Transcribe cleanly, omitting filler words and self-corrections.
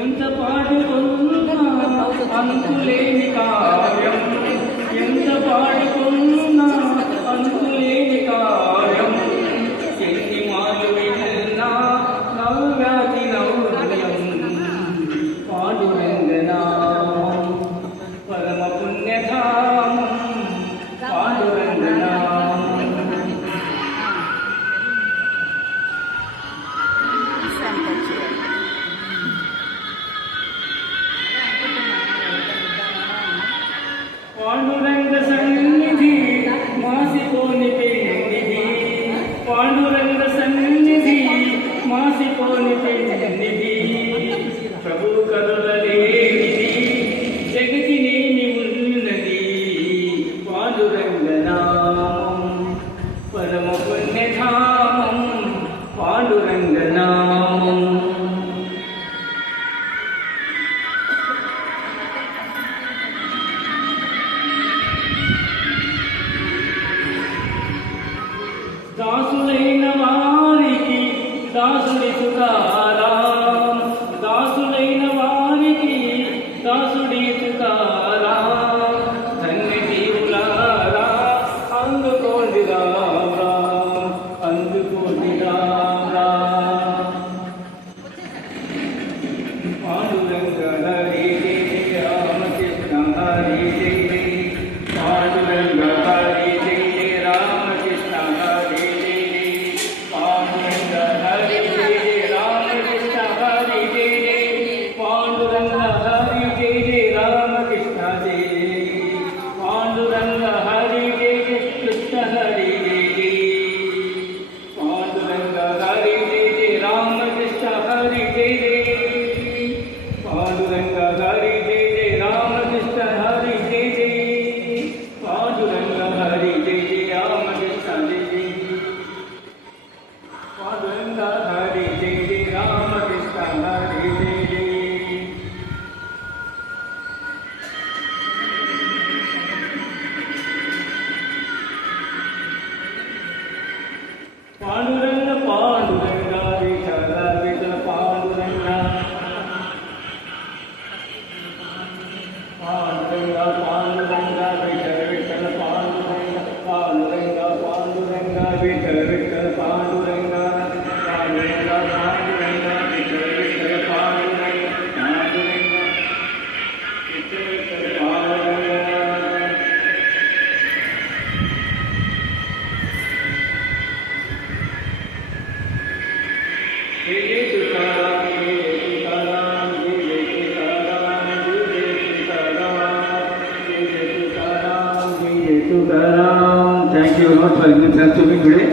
ఎంత పాడుకున్నా అంతులేని కార్యం, ఎంత పాడుకున్నా అంతులేని కార్యం, ఎన్ని మాలు విన్నా నవ్వ్యాధి నవ్యం పాండురంగనామం పరమ పుణ్యధామం పాండురంగనామం. పాండురంగ సన్నిధి మాసిపోని పెన్నిధి, పాండురంగ సన్నిధి మాసిపోని పెన్నిధి, ప్రభు కరుణలేనిది జగతి నేని ఉన్నది పాండురంగనామం పరమ పుణ్యధామం పాండురంగనామం. దాసులైన వారికి దాసుడి తుకారాం, దాసులైన వారికి దాసుడి తుకారాం, ధన్య జీవులారా అందుకోండి రామ్ రామ్, అందుకోండి రామ్ రామ్. పాండురంగ హరి జయ రామకృష్ణ హరి జయ, పాండురంగ హరి జయ రామకృష్ణ హరి జయ, పాండురంగ హరి జయ రామకృష్ణ హరి జయ, పాండురంగ హరి జయ రామకృష్ణ జయ, పాండురంగ హరి జయ కృష్ణ హరి జయ, పాండురంగ హరి జయ రామకృష్ణ హరి జయ, పాండురంగ హరి జయ రామకృష్ణ హరి జయ, పాండురంగ హరి జయ రామకృష్ణ జయ, పాండురంగ హరి జయ రామకృష్ణ హరి జయ. పాండురంగ పాండురంగ విఠల విఠల పాండురంగ, పాండురంగ పాండురంగ విఠల విఠల పాండురంగ, పాండురంగ పాండురంగ విఠల విఠల పాండురంగ, పాండురంగ పాండురంగ విఠల విఠల పాండురంగ, పాండురంగ విఠల విఠల పాండురంగ. జయ జయ తుకారాం, జయ తుకారాం, జయ తుకారాం, జయ తుకారాం, జయ తుకారాం, జయ Tukaram. Thank you very much for giving thanks to me today.